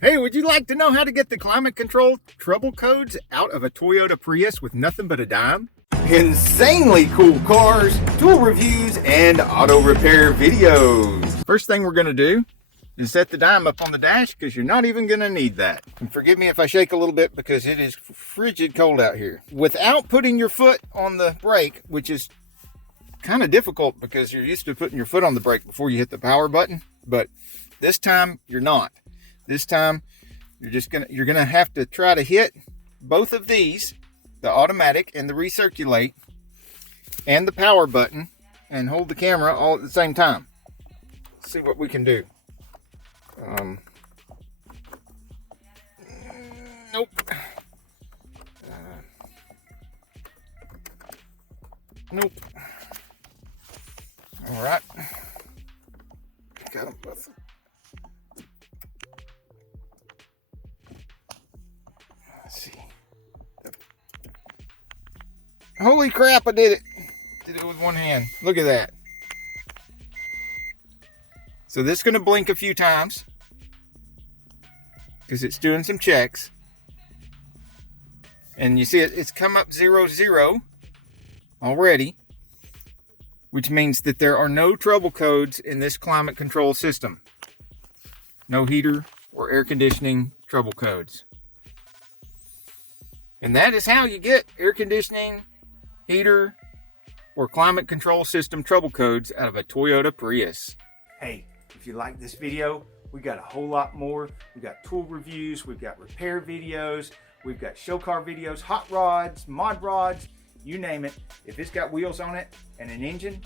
Hey, would you like to know how to get the climate control trouble codes out of a Toyota Prius with nothing but a dime? Insanely cool cars, tool reviews, and auto repair videos. First thing we're going to do is set the dime up on the dash because you're not even going to need that. And forgive me if I shake a little bit because it is frigid cold out here. Without putting your foot on the brake, which is kind of difficult because you're used to putting your foot on the brake before you hit the power button, but this time you're not. This time you're gonna have to try to hit both of these, the automatic and the recirculate, and the power button, and hold the camera all at the same time. Let's see what we can do. Nope. Nope. All right. Got them both. Let's see. Holy crap, I did it. Did it with one hand. Look at that. So this is going to blink a few times because it's doing some checks. And you see it's come up 0-0 already, which means that there are no trouble codes in this climate control system. No heater or air conditioning trouble codes. And that is how you get air conditioning, heater, or climate control system trouble codes out of a Toyota Prius. Hey, if you like this video, we got a whole lot more. We got tool reviews, we've got repair videos, we've got show car videos, hot rods, mod rods, you name it. If it's got wheels on it and an engine,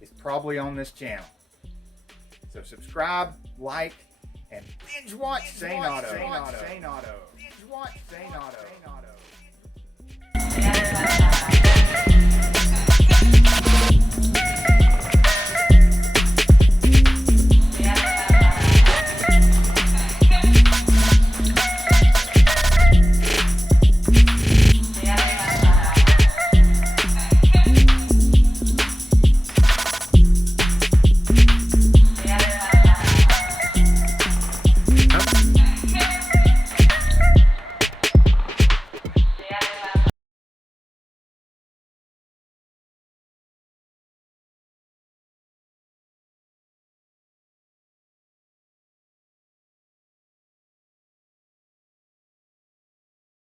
it's probably on this channel. So subscribe, like, and binge watch Zane Auto. Binge watch Zane Auto. Yeah.